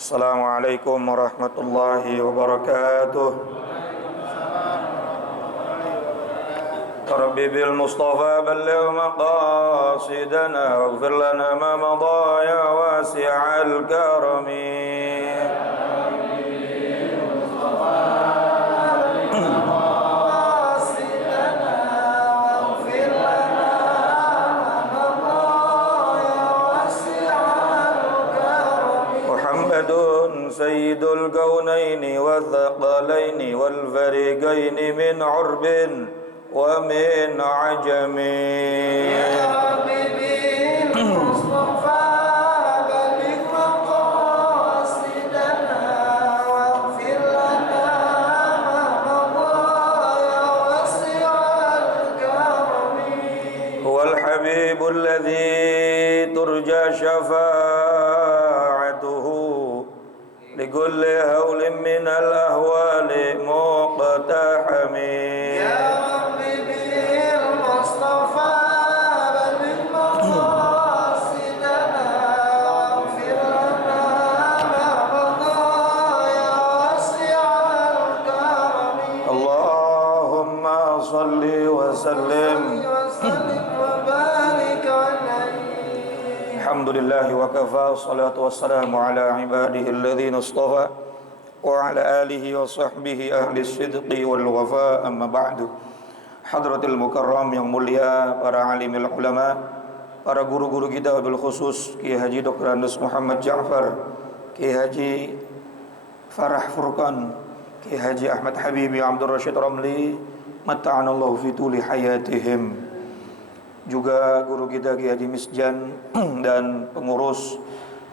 Assalamualaikum warahmatullahi wabarakatuh. Rabbi bil Mustafa balligh maqasidana waghfir lana ma madha ya wasi'al karami. سيد الكونين والثقلين والفريقين من عرب ومن عجم يا ربي بالمصطفى بلغ مقاصدنا واغفر لنا ما مضى يا واسع الكرم هو الحبيب الذي ترجى شفاعته لكل هول من الأهوال مقتحم يا ربي بالمصطفى بلغ مقاصدنا واغفر لنا ما مضى يا واسع الكرم اللهم صل وسلم وبارك عليه Alhamdulillah wa kafa, salatu wassalamu ala ibadihi alladhina istafa wa ala alihi wa sahbihi ahli sidqi wal wafa, amma ba'du. Hadratil mukarram yang mulia, para alimil ulama, para guru-guru kita bil khusus Kiai Haji Dr. Andes Muhammad Ja'far, Kiai Haji Farah Furqan, Kiai Haji Ahmad Habibi Abdul Rashid Ramli, mata'anallahu fi tuli hayatihim. Juga guru kita Kiai Haji Misjan dan pengurus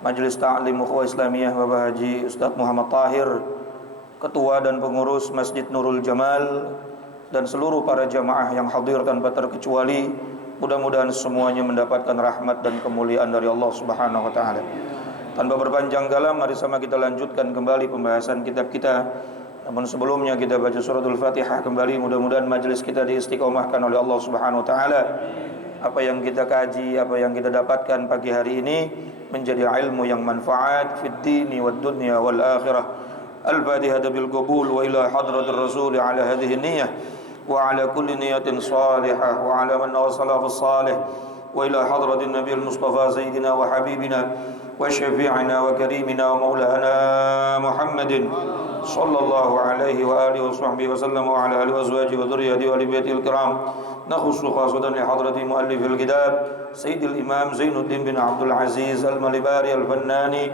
Majelis Ta'lim Ukhuwah Islamiyah Bapak Haji Ustadz Muhammad Tahir, ketua dan pengurus Masjid Nurul Jamal, dan seluruh para jamaah yang hadir tanpa terkecuali. Mudah-mudahan semuanya mendapatkan rahmat dan kemuliaan dari Allah Subhanahu wa taala. Tanpa berpanjang kalam, mari sama kita lanjutkan kembali pembahasan kitab kita. Namun sebelumnya kita baca suratul Fatihah kembali. Mudah-mudahan majelis kita diistiqomahkan oleh Allah Subhanahu wa taala. Apa yang kita kaji, apa yang kita dapatkan pagi hari ini menjadi ilmu yang manfaat fid dini wad dunya wal akhirah. Al-Fatihah bil qabul wa ila hadratir rasul ala hadhihi niyyah wa ala kulli niyatin salihah wa ala man wasala fis salih wa ila hadratin nabiyil mustafa sayyidina wa habibina wa syafi'ina wa karimina wa maulana Muhammadin sallallahu alaihi wa alihi wa sahbihi wa sallam wa ala alihi wa azwajihi wa dhurriyyatihi wa ali baitil kiram. نخص خاصة لحضرة مؤلف الكتاب سيد الإمام زين الدين بن عبد العزيز الملباري الفناني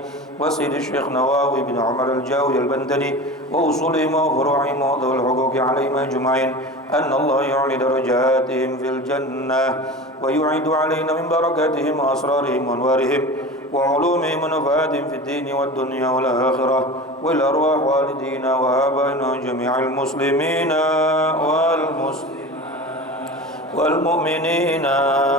وسيد الشيخ نواوي بن عمر الجاوي البندني وأصولهم وفروعهم وذوي الحقوق عليهم أجمعين أن الله يعلي درجاتهم في الجنة ويعيد علينا من بركاتهم وأسرارهم وأنوارهم وعلومهم ونفعاتهم في الدين والدنيا والآخرة والأرواح والدينا وآبائنا جميع المسلمين والمؤمنين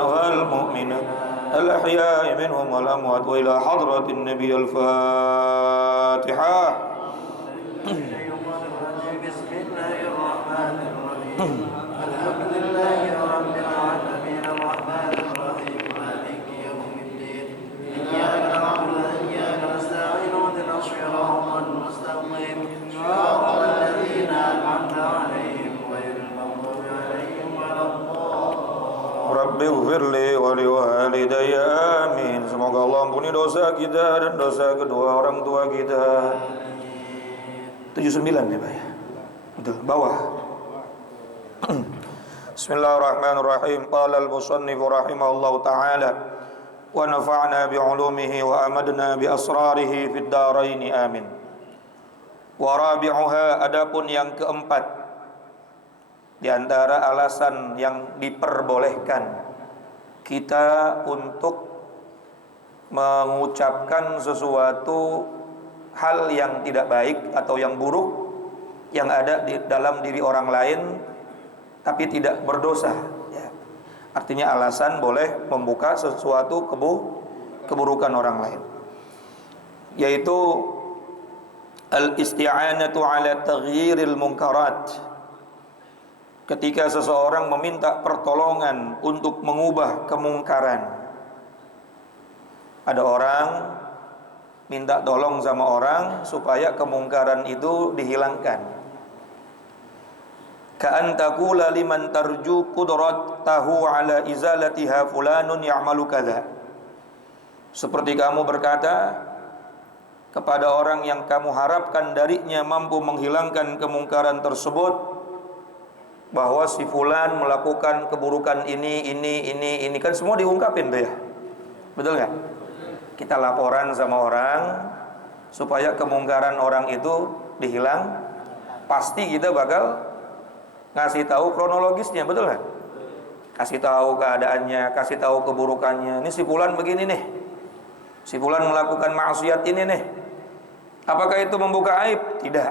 والمؤمنات الأحياء منهم والأموات وإلى حضرة النبي الفاتحة. بسم الله الرحمن الرحيم الحمد لله رب العالمين الرحمن الرحيم مالك يوم الدين إياك نعبد وإياك نستعين اهدنا الصراط المستقيم صراط الذين أنعمت عليهم غير المغضوب عليهم ولا Rabbi ghfirli wa liwalidayya amin. Semoga Allah ampuni dosa kita dan dosa kedua orang tua kita. 79 ya Pak ya? Betul, bawah. Bismillahirrahmanirrahim. Qala al-musannif rahimahullahu ta'ala wa nafa'na bi'ulumihi wa amadna bi asrarihi fid dharain amin. Wa rabi'uha, adapun yang keempat di antara alasan yang diperbolehkan kita untuk mengucapkan sesuatu hal yang tidak baik atau yang buruk yang ada di dalam diri orang lain tapi tidak berdosa ya. Artinya alasan boleh membuka sesuatu keburukan orang lain, yaitu al-isti'anatu ala taghyiril munkarat. Ketika seseorang meminta pertolongan untuk mengubah kemungkaran. Ada orang minta tolong sama orang supaya kemungkaran itu dihilangkan. Ka'an taqula liman tarju qudratahu ala izalatiha fulanun ya'malu kadza. Seperti kamu berkata kepada orang yang kamu harapkan darinya mampu menghilangkan kemungkaran tersebut, bahwa si fulan melakukan keburukan ini kan semua diungkapin tuh ya. Betul nggak? Kita laporan sama orang supaya kemungkaran orang itu dihilang, pasti kita bakal ngasih tahu kronologisnya, betul nggak? Kasih tahu keadaannya, kasih tahu keburukannya. Ini si fulan begini nih, si fulan melakukan maksiat ini nih. Apakah itu membuka aib? Tidak.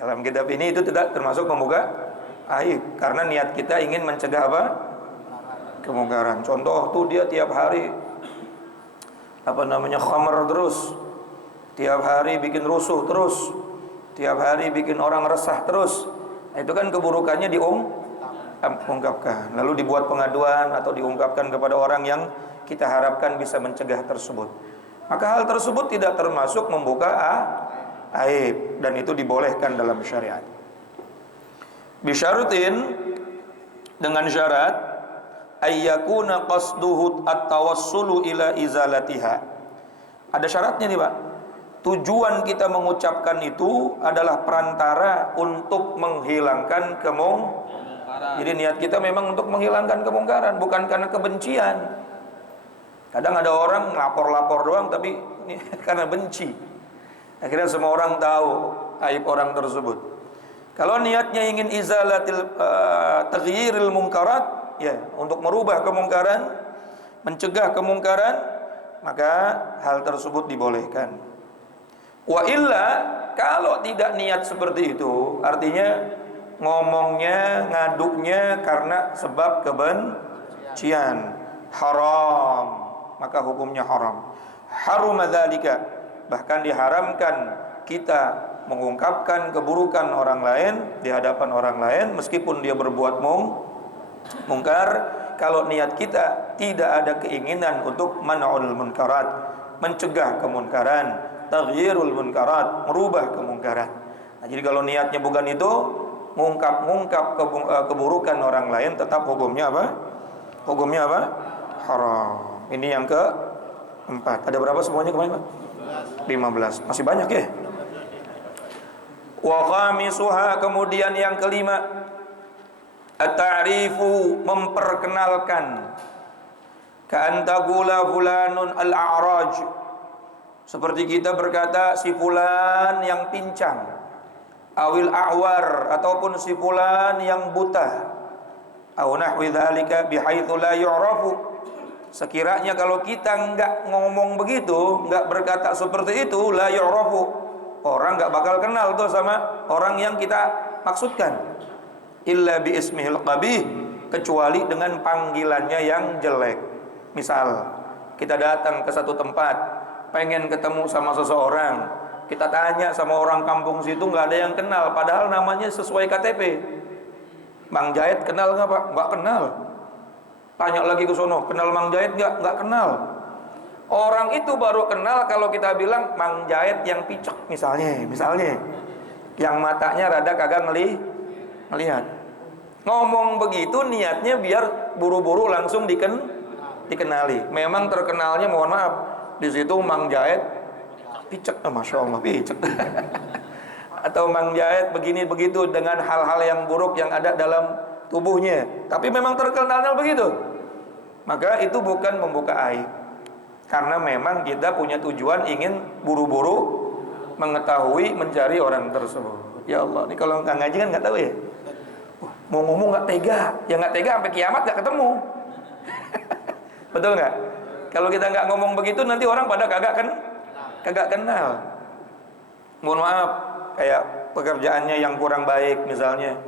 Dalam kitab ini itu tidak termasuk membuka aib, karena niat kita ingin mencegah apa? Kemungkaran. Contoh tuh dia tiap hari khamar terus, tiap hari bikin rusuh terus, tiap hari bikin orang resah terus. Itu kan keburukannya diungkapkan, lalu dibuat pengaduan atau diungkapkan kepada orang yang kita harapkan bisa mencegah tersebut. Maka hal tersebut tidak termasuk membuka aib, dan itu dibolehkan dalam syariat. Bisyarutin, dengan syarat ayyakuna qasduhu at-tawassulu ila izalatiha. Ada syaratnya nih Pak. Tujuan kita mengucapkan itu adalah perantara untuk menghilangkan kemungkaran. Jadi niat kita memang untuk menghilangkan kemungkaran, bukan karena kebencian. Kadang ada orang lapor-lapor doang tapi ini karena benci. Akhirnya semua orang tahu aib orang tersebut. Kalau niatnya ingin izalatil taghyiril munkarat, ya, untuk merubah kemungkaran, mencegah kemungkaran, maka hal tersebut dibolehkan. Wa illa, kalau tidak niat seperti itu, artinya ngomongnya, ngaduknya karena sebab kebencian, haram, maka hukumnya haram. Haruma dzalika, bahkan diharamkan kita mengungkapkan keburukan orang lain di hadapan orang lain meskipun dia berbuat mungkar, kalau niat kita tidak ada keinginan untuk man'ul munkarat, mencegah kemunkaran, taghyirul munkarat, merubah kemungkaran. Nah, jadi kalau niatnya bukan itu, mengungkap keburukan orang lain, tetap hukumnya apa? Hukumnya apa? Haram. Ini yang keempat. Ada berapa semuanya kemarin Pak? 15. Masih banyak ya? Wa khamisuha, kemudian yang kelima, at-ta'rifu, memperkenalkan. Ka'an taqula fulanun al-a'raj, seperti kita berkata si fulan yang pincang, awil a'war, ataupun si fulan yang buta, aw nahwi dzalika bihaitsu la yu'rafu. Sekiranya kalau kita enggak ngomong begitu, enggak berkata seperti itu, la yu'rafu, orang enggak bakal kenal tuh sama orang yang kita maksudkan. Illa bi ismihil qabih, kecuali dengan panggilannya yang jelek. Misal kita datang ke satu tempat, pengen ketemu sama seseorang, kita tanya sama orang kampung situ, nggak ada yang kenal, padahal namanya sesuai KTP. Mang Jahit kenal nggak Pak? Nggak kenal. Tanya lagi ke sono, kenal Mang Jahit nggak? Nggak kenal. Orang itu baru kenal kalau kita bilang Mang Jahit yang picek, misalnya, yang matanya rada kagak ngelihat. Ngomong begitu niatnya biar buru-buru langsung dikenali. Memang terkenalnya, mohon maaf, di situ Mang Jahit picek, masya Allah picek. Atau Mang Jahit begini begitu dengan hal-hal yang buruk yang ada dalam tubuhnya, tapi memang terkenalnya begitu. Maka itu bukan membuka aib, karena memang kita punya tujuan ingin buru-buru mengetahui, mencari orang tersebut. Ya Allah, ini kalau nggak ngaji kan nggak tahu ya. Mau ngomong nggak tega, ya nggak tega sampai kiamat nggak ketemu. Betul nggak? Kalau kita nggak ngomong begitu, nanti orang pada kagak kenal. Mohon maaf, kayak pekerjaannya yang kurang baik misalnya.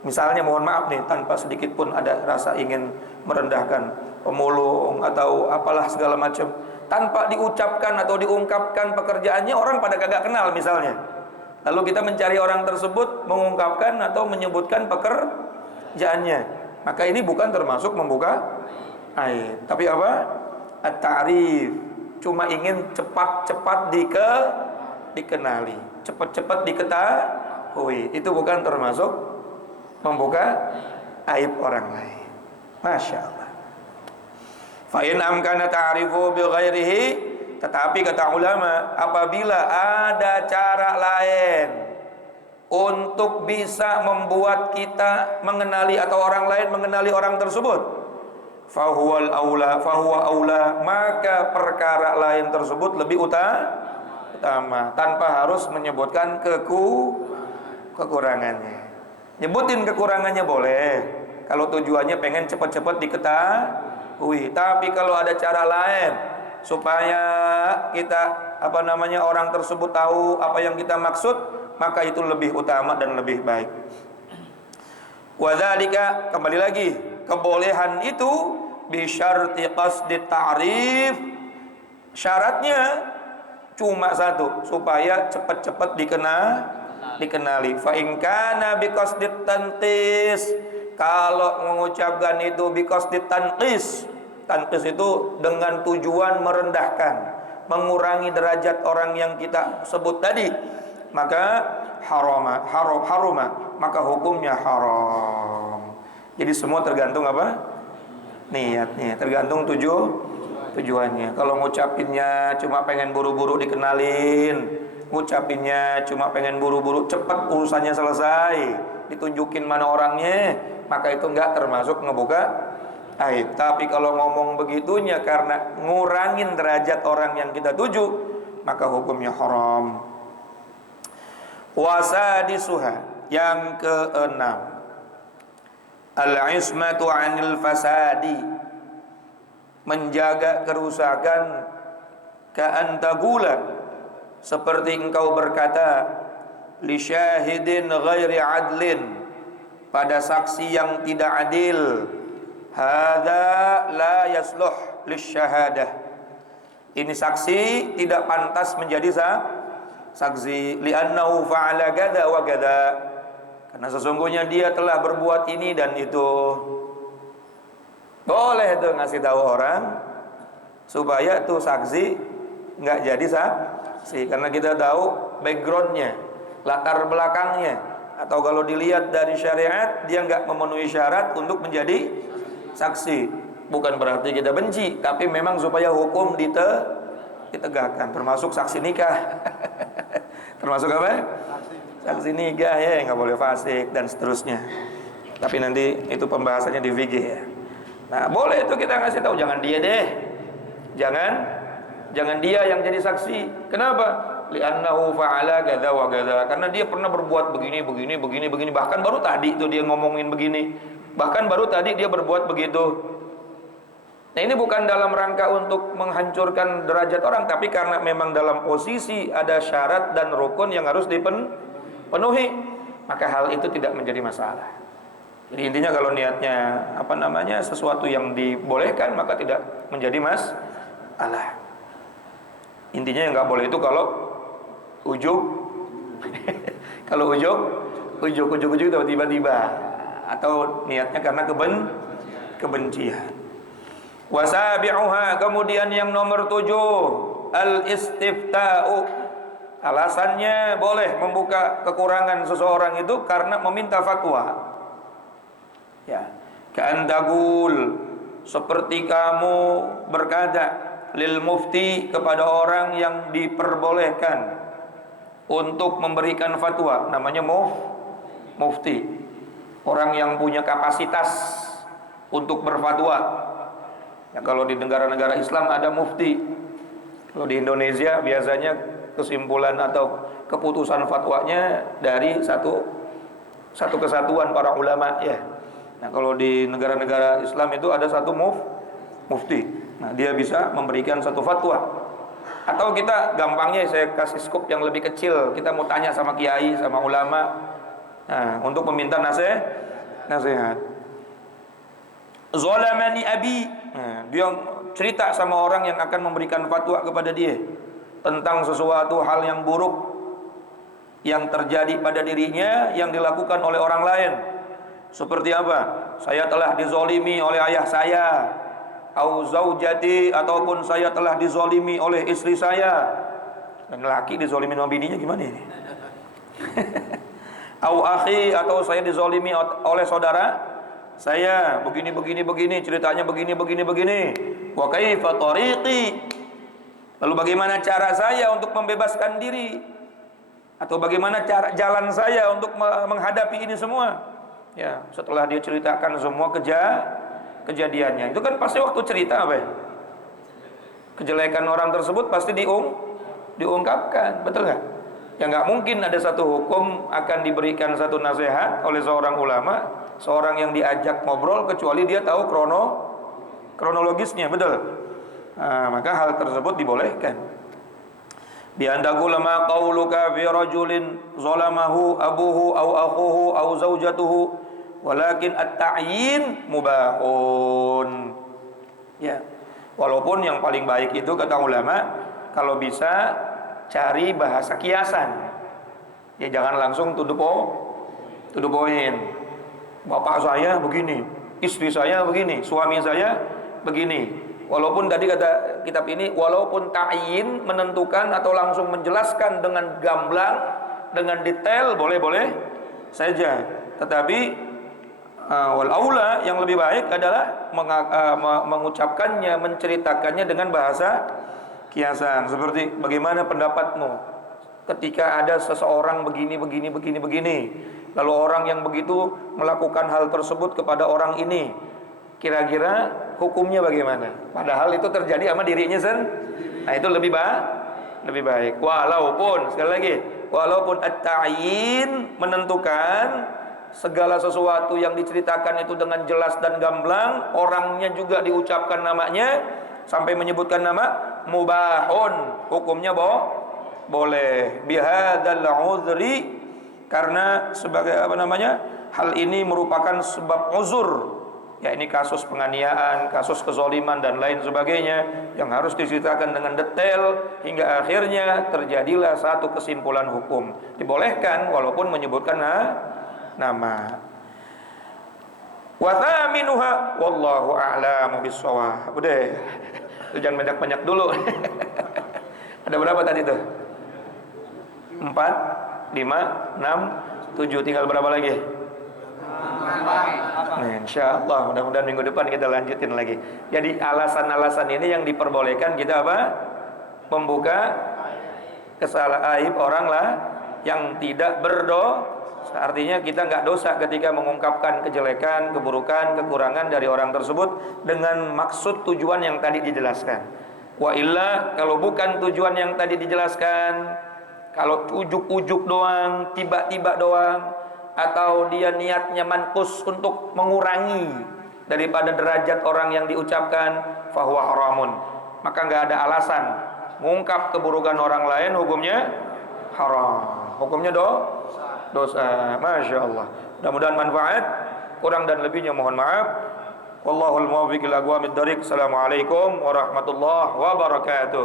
Misalnya mohon maaf nih, tanpa sedikit pun ada rasa ingin merendahkan, pemulung atau apalah segala macam, tanpa diucapkan atau diungkapkan pekerjaannya, orang pada kagak kenal misalnya. Lalu kita mencari orang tersebut, mengungkapkan atau menyebutkan pekerjaannya, maka ini bukan termasuk membuka aib. Tapi apa? At-ta'rif, cuma ingin cepat-cepat dikenali, cepat-cepat diketahui. Itu bukan termasuk membuka aib orang lain. Masya Allah. Fa in amkana ta'rifu bi ghairihi, tetapi kata ulama, apabila ada cara lain untuk bisa membuat kita mengenali atau orang lain mengenali orang tersebut, fahuwa aula, maka perkara lain tersebut lebih utama tanpa harus menyebutkan kekurangannya. Nyebutin kekurangannya boleh kalau tujuannya pengen cepat-cepat diketahui. Tapi kalau ada cara lain supaya kita orang tersebut tahu apa yang kita maksud, maka itu lebih utama dan lebih baik. Wadzalika, kembali lagi, kebolehan itu bi syarti qasdi ta'rif, syaratnya cuma satu, supaya cepat-cepat dikenali. Fa in kana bi qasdi tanqis, kalau mengucapkan itu bi qasdi tanqis, tanqis itu dengan tujuan merendahkan, mengurangi derajat orang yang kita sebut tadi, maka haruma, maka hukumnya haram. Jadi semua tergantung apa? Niatnya, tergantung tujuannya. Kalau ngucapinnya cuma pengen buru-buru dikenalin, ngucapinnya cuma pengen buru-buru cepat urusannya selesai, ditunjukin mana orangnya, maka itu enggak termasuk ngebuka aib. Tapi kalau ngomong begitunya karena ngurangin derajat orang yang kita tuju, maka hukumnya haram. Wasadisuha, yang keenam, al-ismatu 'anil fasadi, menjaga kerusakan, ka'antagula, seperti engkau berkata, li syahidin ghairi adlin, pada saksi yang tidak adil, hadza la yasluh lisyahadah, ini saksi tidak pantas menjadi saksi, li'annahu fa'ala gada wa gada, karena sesungguhnya dia telah berbuat ini dan itu. Boleh tuh ngasih tahu orang supaya tuh saksi nggak jadi saksi, karena kita tahu backgroundnya, latar belakangnya, atau kalau dilihat dari syariat dia nggak memenuhi syarat untuk menjadi saksi. Bukan berarti kita benci, tapi memang supaya hukum ditegakkan, termasuk saksi nikah. Termasuk apa? Saksi nikah ya, nggak boleh fasik dan seterusnya. Tapi nanti itu pembahasannya di VG ya. Nah, boleh itu kita ngasih tahu, jangan dia deh. Jangan dia yang jadi saksi. Kenapa? Li'annahu fa'ala gadza wa gadza. Karena dia pernah berbuat begini. Bahkan baru tadi itu dia ngomongin begini. Bahkan baru tadi dia berbuat begitu. Nah, ini bukan dalam rangka untuk menghancurkan derajat orang, tapi karena memang dalam posisi ada syarat dan rukun yang harus dipenuhi, maka hal itu tidak menjadi masalah. Jadi intinya kalau niatnya sesuatu yang dibolehkan, maka tidak menjadi masalah. Intinya yang nggak boleh itu kalau ujug kalau ujug tiba-tiba, atau niatnya karena kebencian. Wasabi'uha, kemudian yang nomor 7, al-istifta'u, alasannya boleh membuka kekurangan seseorang itu karena meminta fatwa. Ya, ka'antagul, seperti kamu berkata, lil mufti, kepada orang yang diperbolehkan untuk memberikan fatwa, namanya mufti, orang yang punya kapasitas untuk berfatwa. Ya, kalau di negara-negara Islam ada mufti. Kalau di Indonesia biasanya kesimpulan atau keputusan fatwanya dari satu kesatuan para ulama ya. Nah, kalau di negara-negara Islam itu ada satu mufti. Nah, dia bisa memberikan satu fatwa. Atau kita gampangnya saya kasih skop yang lebih kecil, kita mau tanya sama kiai, sama ulama, nah, untuk meminta nasihat. Zalamani abi, nah, dia cerita sama orang yang akan memberikan fatwa kepada dia tentang sesuatu hal yang buruk yang terjadi pada dirinya yang dilakukan oleh orang lain. Seperti apa? Saya telah dizolimi oleh ayah saya, au zaujati, ataupun saya telah dizolimi oleh istri saya. Dan laki dizolimi sama bininya gimana ini? Au akhi, atau saya dizolimi oleh saudara saya, begini ceritanya, begini. Wa kaifa tariqi, lalu bagaimana cara saya untuk membebaskan diri, atau bagaimana cara jalan saya untuk menghadapi ini semua. Ya, setelah dia ceritakan semua kejadiannya, itu kan pasti waktu cerita apa ya? Kejelekan orang tersebut pasti diungkapkan, betul nggak? Ya nggak mungkin ada satu hukum akan diberikan satu nasihat oleh seorang ulama, seorang yang diajak ngobrol, kecuali dia tahu kronologisnya, betul. Nah, maka hal tersebut dibolehkan. Bi antaku lama qauluka fi rajulin zalamahu abuhu au akhuhu au zaujatuhu walakin at-ta'yin mubahun. Ya. Walaupun yang paling baik itu kata ulama, kalau bisa cari bahasa kiasan. Ya jangan langsung to the point. Bapak saya begini, istri saya begini, suami saya begini. Walaupun tadi kata kitab ini, walaupun ta'yin menentukan atau langsung menjelaskan dengan gamblang, dengan detail, boleh saja. Tetapi wal aula, yang lebih baik adalah mengucapkannya, menceritakannya dengan bahasa kiasan. Seperti bagaimana pendapatmu ketika ada seseorang begini, lalu orang yang begitu melakukan hal tersebut kepada orang ini, kira-kira hukumnya bagaimana? Padahal itu terjadi sama dirinya Nah itu lebih baik. Walaupun, sekali lagi, walaupun at-ta'yin menentukan segala sesuatu yang diceritakan itu dengan jelas dan gamblang, orangnya juga diucapkan namanya sampai menyebutkan nama, mubahun, hukumnya boleh. Bihadzal uzri, karena sebagai hal ini merupakan sebab uzur, ya ini kasus penganiayaan, kasus kezaliman dan lain sebagainya yang harus diceritakan dengan detail hingga akhirnya terjadilah satu kesimpulan hukum. Dibolehkan walaupun menyebutkan nama. Wa thaminuha wallahu a'lamu bissawab. Udah. Jangan banyak-banyak dulu. Ada berapa tadi tuh? 4, 5, 6, 7, tinggal berapa lagi? Nah, insyaallah mudah-mudahan minggu depan kita lanjutin lagi. Jadi alasan-alasan ini yang diperbolehkan kita apa? Membuka kesalahan aib orang lah yang tidak berdosa. Artinya kita nggak dosa ketika mengungkapkan kejelekan, keburukan, kekurangan dari orang tersebut dengan maksud tujuan yang tadi dijelaskan. Wa illa, kalau bukan tujuan yang tadi dijelaskan, kalau ujuk-ujuk doang, tiba-tiba doang, atau dia niatnya mankus untuk mengurangi daripada derajat orang yang diucapkan, fahuwa haramun, maka nggak ada alasan mengungkap keburukan orang lain, hukumnya haram, hukumnya dosa. Masya Allah. Mudah-mudahan manfaat. Kurang dan lebihnya mohon maaf. Wallahul muwaffiq ila aqwamid thoriq. Assalamualaikum warahmatullahi wabarakatuh.